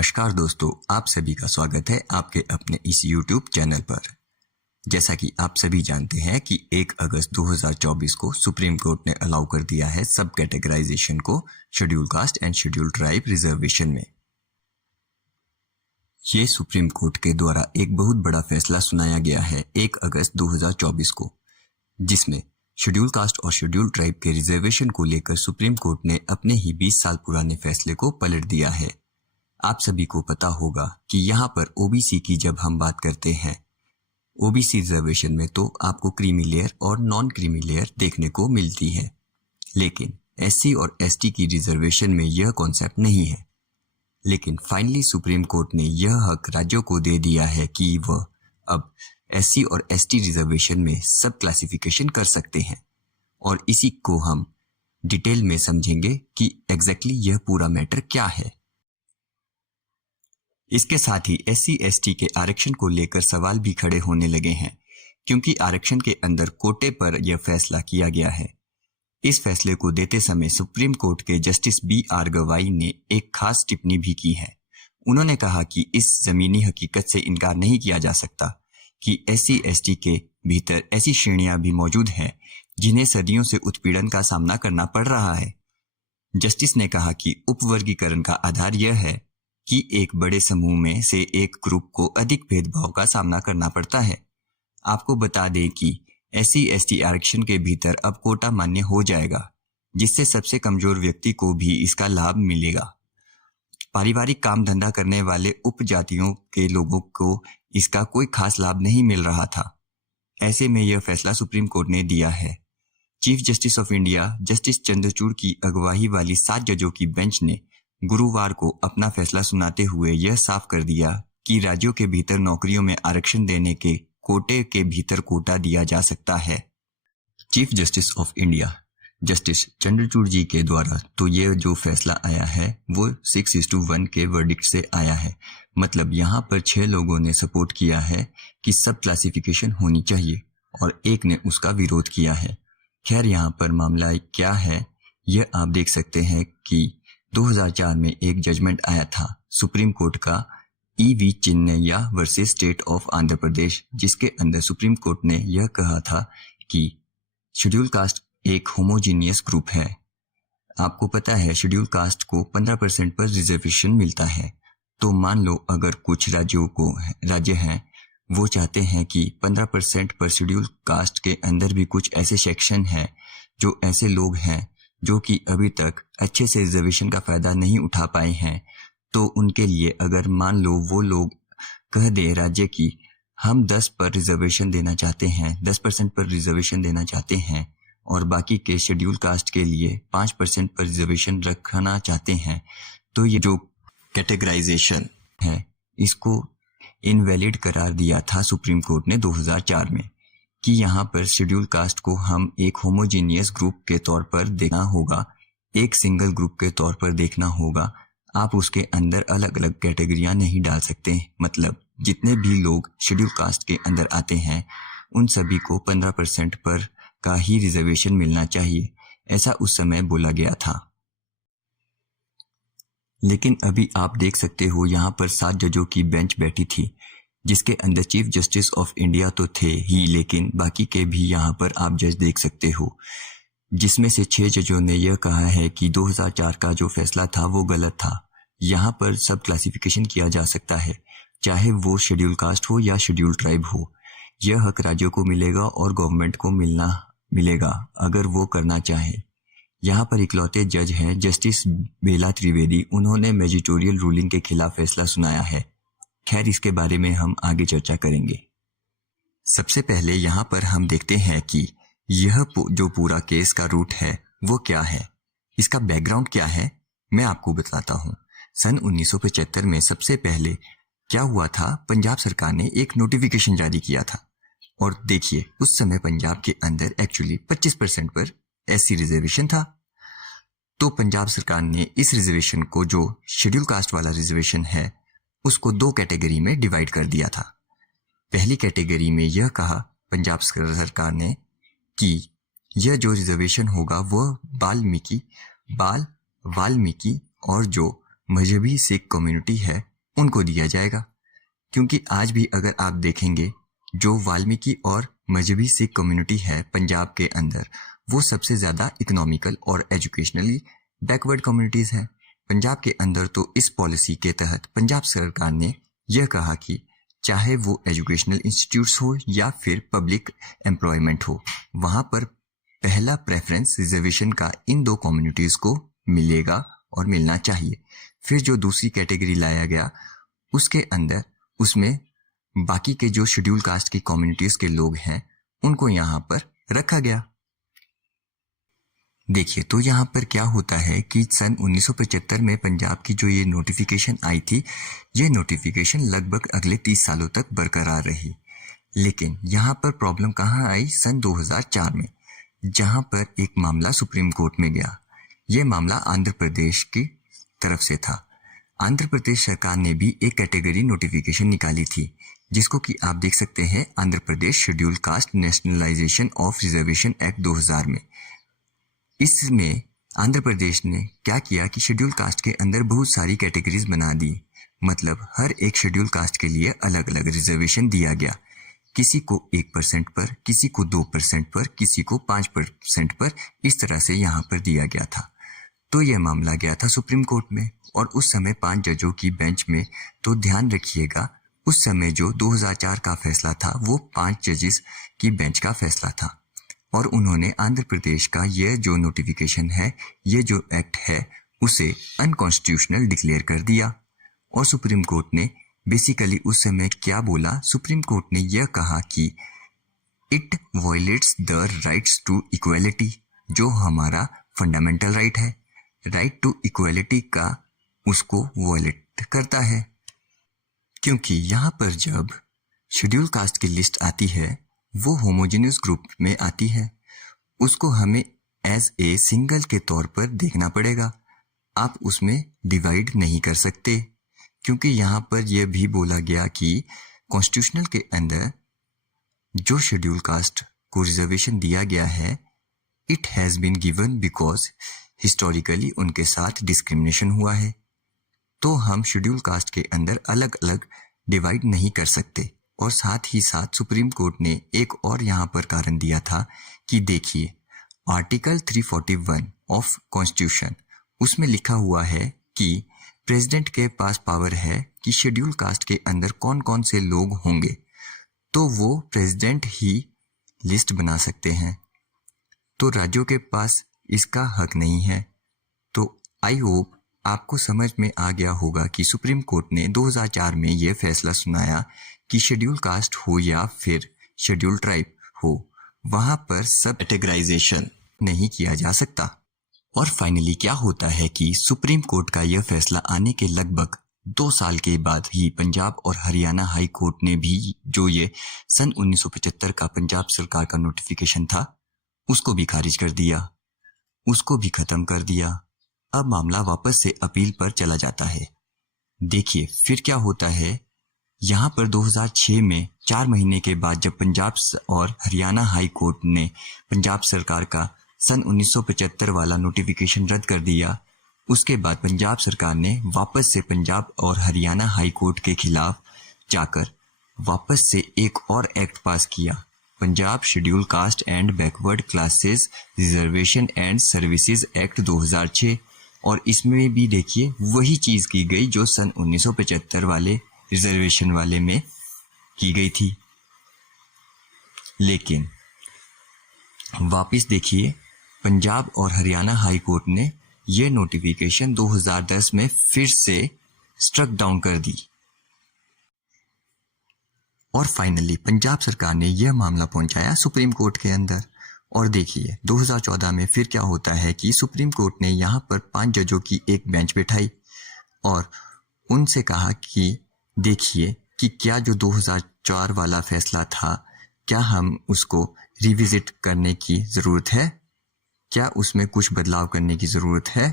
नमस्कार दोस्तों, आप सभी का स्वागत है आपके अपने इस YouTube चैनल पर। जैसा कि आप सभी जानते हैं कि 1 अगस्त 2024 को सुप्रीम कोर्ट ने अलाउ कर दिया है सब कैटेगराइजेशन को schedule caste and schedule tribe reservation में। ये सुप्रीम कोर्ट के द्वारा एक बहुत बड़ा फैसला सुनाया गया है 1 अगस्त 2024 को, जिसमें शेड्यूल कास्ट और शेड्यूल ट्राइब के रिजर्वेशन को लेकर सुप्रीम कोर्ट ने अपने ही 20 साल पुराने फैसले को पलट दिया है। आप सभी को पता होगा कि यहाँ पर ओबीसी की जब हम बात करते हैं, ओबीसी रिजर्वेशन में तो आपको क्रीमी लेयर और नॉन क्रीमी लेयर देखने को मिलती है, लेकिन एससी और एसटी की रिजर्वेशन में यह कॉन्सेप्ट नहीं है। लेकिन फाइनली सुप्रीम कोर्ट ने यह हक राज्यों को दे दिया है कि वह अब एससी और एसटी रिजर्वेशन में सब क्लासिफिकेशन कर सकते हैं, और इसी को हम डिटेल में समझेंगे कि एग्जैक्टली यह पूरा मैटर क्या है। इसके साथ ही एससी एसटी के आरक्षण को लेकर सवाल भी खड़े होने लगे हैं, क्योंकि आरक्षण के अंदर कोटे पर यह फैसला किया गया है। इस फैसले को देते समय सुप्रीम कोर्ट के जस्टिस BR गवाई ने एक खास टिप्पणी भी की है। उन्होंने कहा कि इस जमीनी हकीकत से इनकार नहीं किया जा सकता कि एससी एसटी के भीतर ऐसी श्रेणियां भी मौजूद हैं जिन्हें सदियों से उत्पीड़न का सामना करना पड़ रहा है। जस्टिस ने कहा कि उपवर्गीकरण का आधार यह है कि एक बड़े समूह में से एक ग्रुप को अधिक भेदभाव का सामना करना पड़ता है। आपको बता दें कि एससी एसटी आरक्षण के भीतर अब कोटा मान्य हो जाएगा, जिससे सबसे कमजोर व्यक्ति को भी इसका लाभ मिलेगा। पारिवारिक काम धंधा करने वाले उपजातियों के लोगों को इसका कोई खास लाभ नहीं मिल रहा था। ऐसे में यह फैसला सुप्रीम कोर्ट ने दिया है। Chief justice of India justice Chandrachud की अगुवाई वाली 7 जजों की बेंच ने गुरुवार को अपना फैसला सुनाते हुए यह साफ कर दिया कि राज्यों के भीतर नौकरियों में आरक्षण देने के कोटे के भीतर कोटा दिया जा सकता है। Chief justice of India justice Chandrachud ji के द्वारा तो यह जो फैसला आया है वो 6:1 के वर्डिक्ट से आया है। मतलब यहाँ पर 6 लोगों ने सपोर्ट किया है कि सब क्लासिफिकेशन होनी चाहिए और एक ने उसका विरोध किया है। खैर, यहाँ पर मामला क्या है यह आप देख सकते हैं कि 2004 में एक जजमेंट आया था सुप्रीम कोर्ट का EV Chinnaiah versus state of Andhra Pradesh, जिसके अंदर सुप्रीम कोर्ट ने यह कहा था कि शेड्यूल कास्ट एक होमोजीनियस ग्रुप है। आपको पता है शेड्यूल कास्ट को 15% पर रिजर्वेशन मिलता है। तो मान लो अगर कुछ राज्य हैं वो चाहते हैं कि 15% पर शेड्यूल कास्ट के अंदर भी कुछ ऐसे सेक्शन हैं जो ऐसे लोग हैं जो कि अभी तक अच्छे से रिजर्वेशन का फायदा नहीं उठा पाए हैं, तो उनके लिए अगर मान लो वो लोग कह दे राज्य की हम 10 पर रिजर्वेशन देना चाहते हैं, 10% पर रिजर्वेशन देना चाहते हैं और बाकी के शेड्यूल कास्ट के लिए 5% पर रिजर्वेशन रखना चाहते हैं, तो ये जो कैटेगराइजेशन है इसको इनवैलिड करार दिया था सुप्रीम कोर्ट ने 2004 में कि यहाँ पर शेड्यूल कास्ट को हम एक होमोजीनियस ग्रुप के तौर पर देखना होगा, एक सिंगल ग्रुप के तौर पर देखना होगा। आप उसके अंदर अलग अलग कैटेगरियां नहीं डाल सकते। मतलब जितने भी लोग शेड्यूल कास्ट के अंदर आते हैं उन सभी को 15% पर का ही रिजर्वेशन मिलना चाहिए, ऐसा उस समय बोला गया था। लेकिन अभी आप देख सकते हो यहाँ पर 7 जजों की बेंच बैठी थी, जिसके अंदर चीफ जस्टिस ऑफ इंडिया तो थे ही, लेकिन बाकी के भी यहाँ पर आप जज देख सकते हो, जिसमें से 6 जजों ने यह कहा है कि 2004 का जो फैसला था वो गलत था। यहाँ पर सब क्लासिफिकेशन किया जा सकता है, चाहे वो शेड्यूल कास्ट हो या शेड्यूल ट्राइब हो। यह हक राज्यों को मिलेगा और गवर्नमेंट को मिलेगा अगर वो करना चाहे। यहाँ पर इकलौते जज हैं जस्टिस बेला त्रिवेदी, उन्होंने मैजिस्ट्रियल रूलिंग के खिलाफ फैसला सुनाया है। खैर, इसके बारे में हम आगे चर्चा करेंगे। सबसे पहले यहाँ पर हम देखते हैं कि यह जो पूरा केस का रूट है वो क्या है, इसका बैकग्राउंड क्या है, मैं आपको बताता हूँ। सन 1975 में सबसे पहले क्या हुआ था, पंजाब सरकार ने एक नोटिफिकेशन जारी किया था और देखिए उस समय पंजाब के अंदर एक्चुअली 25% पर एससी रिजर्वेशन था। तो पंजाब सरकार ने इस रिजर्वेशन को, जो शेड्यूल कास्ट वाला रिजर्वेशन है, उसको 2 कैटेगरी में डिवाइड कर दिया था। पहली कैटेगरी में यह कहा पंजाब सरकार ने कि यह जो रिजर्वेशन होगा वह बाल वाल्मीकि और जो मजहबी सिख कम्युनिटी है उनको दिया जाएगा। क्योंकि आज भी अगर आप देखेंगे, जो वाल्मीकि और मजहबी सिख कम्युनिटी है पंजाब के अंदर, वो सबसे ज़्यादा इकोनॉमिकल और एजुकेशनली बैकवर्ड कम्युनिटीज़ हैं पंजाब के अंदर। तो इस पॉलिसी के तहत पंजाब सरकार ने यह कहा कि चाहे वो एजुकेशनल इंस्टीट्यूट्स हो या फिर पब्लिक एम्प्लॉयमेंट हो, वहाँ पर पहला प्रेफरेंस रिजर्वेशन का इन दो कम्युनिटीज़ को मिलेगा और मिलना चाहिए। फिर जो दूसरी कैटेगरी लाया गया उसके अंदर, उसमें बाकी के जो शेड्यूल कास्ट की कम्युनिटीज़ के लोग हैं उनको यहाँ पर रखा गया। देखिए, तो यहाँ पर क्या होता है कि सन 1975 में पंजाब की जो ये नोटिफिकेशन आई थी, ये नोटिफिकेशन लगभग अगले 30 सालों तक बरकरार रही। लेकिन यहाँ पर प्रॉब्लम कहाँ आई? सन 2004 में, जहाँ पर एक मामला सुप्रीम कोर्ट में गया। ये मामला आंध्र प्रदेश की तरफ से था। आंध्र प्रदेश सरकार ने भी एक कैटेगरी नोटिफिकेशन निकाली थी, जिसको कि आप देख सकते हैं Andhra Pradesh schedule caste nationalisation of reservation act 2000 में। इसमें आंध्र प्रदेश ने क्या किया कि शेड्यूल कास्ट के अंदर बहुत सारी कैटेगरीज बना दी। मतलब हर एक शेड्यूल कास्ट के लिए अलग अलग रिजर्वेशन दिया गया। किसी को 1% पर, किसी को 2% पर, किसी को 5% पर, इस तरह से यहाँ पर दिया गया था। तो यह मामला गया था सुप्रीम कोर्ट में, और उस समय 5 जजों की बेंच में। तो ध्यान रखिएगा, उस समय जो 2004 का फैसला था वो 5 जजेस की बेंच का फैसला था, और उन्होंने आंध्र प्रदेश का यह जो नोटिफिकेशन है, ये जो एक्ट है, उसे अनकॉन्स्टिट्यूशनल डिक्लेयर कर दिया। और सुप्रीम कोर्ट ने बेसिकली उस समय क्या बोला? सुप्रीम कोर्ट ने यह कहा कि it violates the rights to equality, जो हमारा फंडामेंटल राइट है, राइट टू इक्वालिटी का उसको वायलेट करता है। क्योंकि यहाँ पर जब शेड्यूल कास्ट की लिस्ट आती है वो होमोजेनियस ग्रुप में आती है, उसको हमें एज ए सिंगल के तौर पर देखना पड़ेगा। आप उसमें डिवाइड नहीं कर सकते, क्योंकि यहाँ पर यह भी बोला गया कि कॉन्स्टिट्यूशनल के अंदर जो शेड्यूल कास्ट को रिजर्वेशन दिया गया है, it has been given because historically उनके साथ डिस्क्रिमिनेशन हुआ है। तो हम शेड्यूल कास्ट के अंदर अलग अलग डिवाइड नहीं कर सकते। और साथ ही साथ सुप्रीम कोर्ट ने एक और यहाँ पर कारण दिया था कि देखिए, आर्टिकल 341 ऑफ कॉन्स्टिट्यूशन, उसमें लिखा हुआ है कि प्रेसिडेंट के पास पावर है कि शेड्यूल कास्ट के अंदर कौन कौन से लोग होंगे, तो वो प्रेसिडेंट ही लिस्ट बना सकते हैं। तो राज्यों के पास इसका हक नहीं है। तो आई होप आपको समझ में आ गया होगा कि सुप्रीम कोर्ट ने 2004 में यह फैसला सुनाया कि शेड्यूल कास्ट हो या फिर शेड्यूल ट्राइब हो, वहां पर सब कैटेगराइजेशन नहीं किया जा सकता। और फाइनली क्या होता है कि सुप्रीम कोर्ट का यह फैसला आने के लगभग 2 साल के बाद ही पंजाब और हरियाणा हाई कोर्ट ने भी जो ये सन 1975 का पंजाब सरकार का नोटिफिकेशन था, उसको भी खारिज कर दिया, उसको भी खत्म कर दिया। अब मामला वापस से अपील पर चला जाता है। देखिए फिर क्या होता है, यहाँ पर 2006 में 4 महीने के बाद जब पंजाब और हरियाणा हाई कोर्ट ने पंजाब सरकार का सन 1975 वाला नोटिफिकेशन रद्द कर दिया, उसके बाद पंजाब सरकार ने वापस से पंजाब और हरियाणा हाई कोर्ट के खिलाफ जाकर वापस से एक और एक्ट पास किया, Punjab schedule caste and backward classes reservation and services act 2006। और इसमें भी देखिए वही चीज़ की गई जो सन 1975 वाले रिजर्वेशन वाले में की गई थी। लेकिन वापस देखिए, पंजाब और हरियाणा हाई कोर्ट ने यह नोटिफिकेशन 2010 में फिर से स्ट्रक डाउन कर दी। और फाइनली पंजाब सरकार ने यह मामला पहुंचाया सुप्रीम कोर्ट के अंदर। और देखिए 2014 में फिर क्या होता है कि सुप्रीम कोर्ट ने यहाँ पर 5 जजों की एक बेंच बिठाई और उनसे कहा कि देखिए कि क्या जो 2004 वाला फैसला था, क्या हम उसको रिविजिट करने की ज़रूरत है, क्या उसमें कुछ बदलाव करने की ज़रूरत है।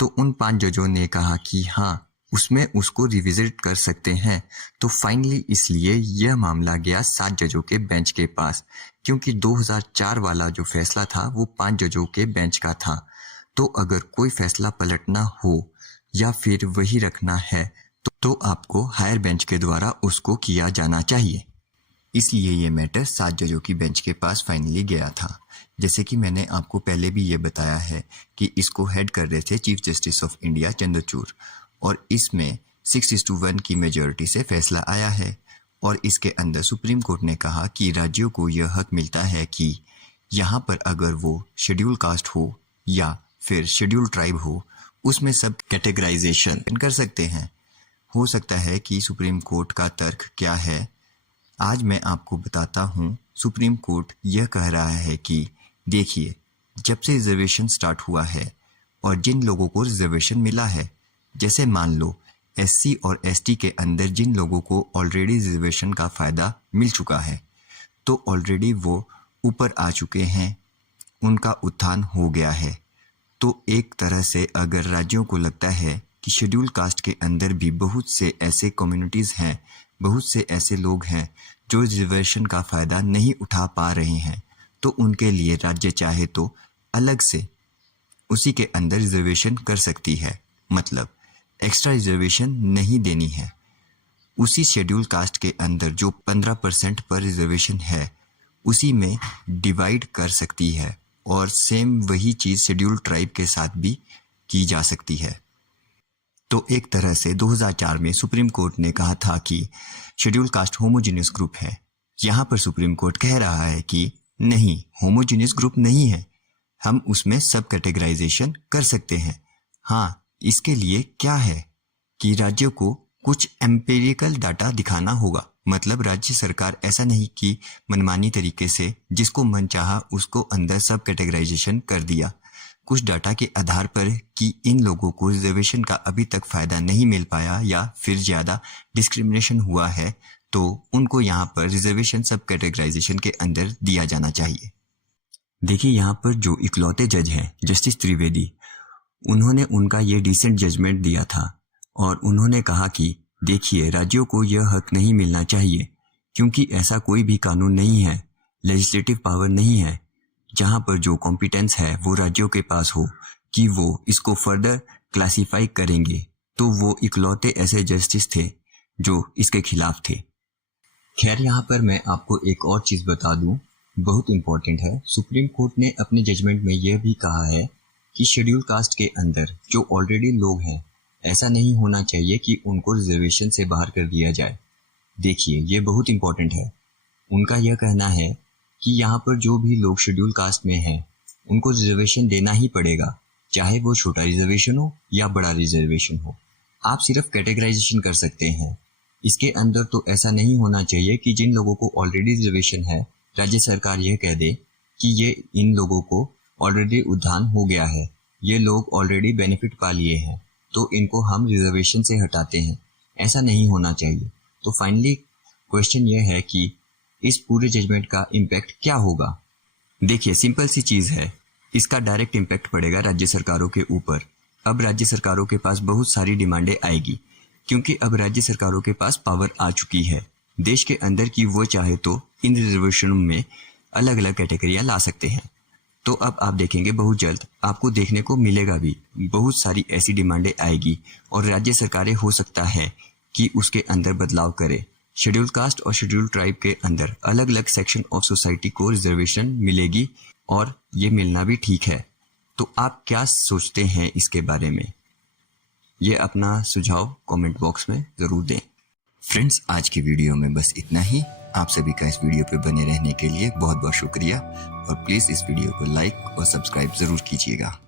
तो उन 5 जजों ने कहा कि हाँ, उसमें उसको रिविजिट कर सकते हैं। तो फाइनली इसलिए यह मामला गया 7 जजों के बेंच के पास, क्योंकि 2004 वाला जो फैसला था वो 5 जजों के बेंच का था। तो अगर कोई फैसला पलटना हो या फिर वही रखना है तो आपको हायर बेंच के द्वारा उसको किया जाना चाहिए। इसलिए ये मैटर 7 जजों की बेंच के पास फाइनली गया था। जैसे कि मैंने आपको पहले भी ये बताया है कि इसको हेड कर रहे थे chief justice of India Chandrachud, और इसमें 6:1 की मेजॉरिटी से फैसला आया है। और इसके अंदर सुप्रीम कोर्ट ने कहा कि राज्यों को यह हक मिलता है कि यहाँ पर अगर वो शेड्यूल कास्ट हो या फिर शेड्यूल ट्राइब हो, उसमें सब कैटेगराइजेशन कर सकते हैं। हो सकता है कि सुप्रीम कोर्ट का तर्क क्या है, आज मैं आपको बताता हूँ। सुप्रीम कोर्ट यह कह रहा है कि देखिए, जब से रिजर्वेशन स्टार्ट हुआ है और जिन लोगों को रिजर्वेशन मिला है, जैसे मान लो एससी और एसटी के अंदर जिन लोगों को ऑलरेडी रिजर्वेशन का फ़ायदा मिल चुका है, तो ऑलरेडी वो ऊपर आ चुके हैं, उनका उत्थान हो गया है। तो एक तरह से अगर राज्यों को लगता है कि शेड्यूल कास्ट के अंदर भी बहुत से ऐसे कम्युनिटीज़ हैं, बहुत से ऐसे लोग हैं जो रिजर्वेशन का फ़ायदा नहीं उठा पा रहे हैं, तो उनके लिए राज्य चाहे तो अलग से उसी के अंदर रिजर्वेशन कर सकती है। मतलब एक्स्ट्रा रिजर्वेशन नहीं देनी है। उसी शेड्यूल कास्ट के अंदर जो 15% पर रिजर्वेशन है, उसी में डिवाइड कर सकती है। और सेम वही चीज़ शेड्यूल ट्राइब के साथ भी की जा सकती है। तो एक तरह से 2004 में सुप्रीम कोर्ट ने कहा था कि शेड्यूल कास्ट होमोजीनियस ग्रुप है। यहाँ पर सुप्रीम कोर्ट कह रहा है कि नहीं, होमोजीनियस ग्रुप नहीं है, हम उसमें सब कैटेगराइजेशन कर सकते हैं। हाँ, इसके लिए क्या है कि राज्यों को कुछ एम्पिरिकल डाटा दिखाना होगा। मतलब राज्य सरकार ऐसा नहीं कि मनमानी तरीके से जिसको मन चाहा उसको अंदर सब कैटेगराइजेशन कर दिया। कुछ डाटा के आधार पर कि इन लोगों को रिजर्वेशन का अभी तक फ़ायदा नहीं मिल पाया या फिर ज़्यादा डिस्क्रिमिनेशन हुआ है, तो उनको यहाँ पर रिजर्वेशन सब कैटेगराइजेशन के अंदर दिया जाना चाहिए। देखिए, यहाँ पर जो इकलौते जज हैं जस्टिस त्रिवेदी, उन्होंने उनका ये डिसेंट जजमेंट दिया था और उन्होंने कहा कि देखिए, राज्यों को यह हक नहीं मिलना चाहिए क्योंकि ऐसा कोई भी कानून नहीं है, लेजिस्लेटिव पावर नहीं है जहां पर जो कॉम्पिटेंस है वो राज्यों के पास हो कि वो इसको फर्दर क्लासिफाई करेंगे। तो वो इकलौते ऐसे जस्टिस थे जो इसके खिलाफ थे। खैर, यहाँ पर मैं आपको एक और चीज़ बता दूं, बहुत इम्पोर्टेंट है। सुप्रीम कोर्ट ने अपने जजमेंट में यह भी कहा है कि शेड्यूल कास्ट के अंदर जो ऑलरेडी लोग हैं, ऐसा नहीं होना चाहिए कि उनको रिजर्वेशन से बाहर कर दिया जाए। देखिए, ये बहुत इम्पोर्टेंट है। उनका यह कहना है कि यहाँ पर जो भी लोग शेड्यूल कास्ट में हैं, उनको रिजर्वेशन देना ही पड़ेगा, चाहे वो छोटा रिजर्वेशन हो या बड़ा रिजर्वेशन हो। आप सिर्फ कैटेगराइजेशन कर सकते हैं। इसके अंदर तो ऐसा नहीं होना चाहिए कि जिन लोगों को ऑलरेडी रिजर्वेशन है, राज्य सरकार यह कह दे कि ये इन लोगों को ऑलरेडी उत्थान हो गया है, ये लोग ऑलरेडी बेनिफिट पा लिए हैं, तो इनको हम रिजर्वेशन से हटाते हैं। ऐसा नहीं होना चाहिए। तो फाइनली क्वेश्चन यह है कि इस पूरे जजमेंट का इम्पैक्ट क्या होगा। देखिए, सिंपल सी चीज़ है, इसका डायरेक्ट इम्पैक्ट पड़ेगा राज्य सरकारों के ऊपर। अब राज्य सरकारों के पास बहुत सारी डिमांडें आएगी क्योंकि अब राज्य सरकारों के पास पावर आ चुकी है देश के अंदर कि वो चाहे तो इन रिजर्वेशनों में अलग अलग कैटेगरियाँ ला सकते हैं। तो अब आप देखेंगे बहुत जल्द आपको देखने को मिलेगा भी, बहुत सारी ऐसी डिमांडें आएगी और राज्य सरकारें हो सकता है कि उसके अंदर बदलाव करे। शेड्यूल कास्ट और शेड्यूल ट्राइब के अंदर अलग अलग सेक्शन ऑफ सोसाइटी को रिजर्वेशन मिलेगी और ये मिलना भी ठीक है। तो आप क्या सोचते हैं इसके बारे में? ये अपना सुझाव कमेंट बॉक्स में ज़रूर दें। फ्रेंड्स, आज की वीडियो में बस इतना ही। आप सभी का इस वीडियो पे बने रहने के लिए बहुत बहुत शुक्रिया और प्लीज़ इस वीडियो को लाइक और सब्सक्राइब ज़रूर कीजिएगा।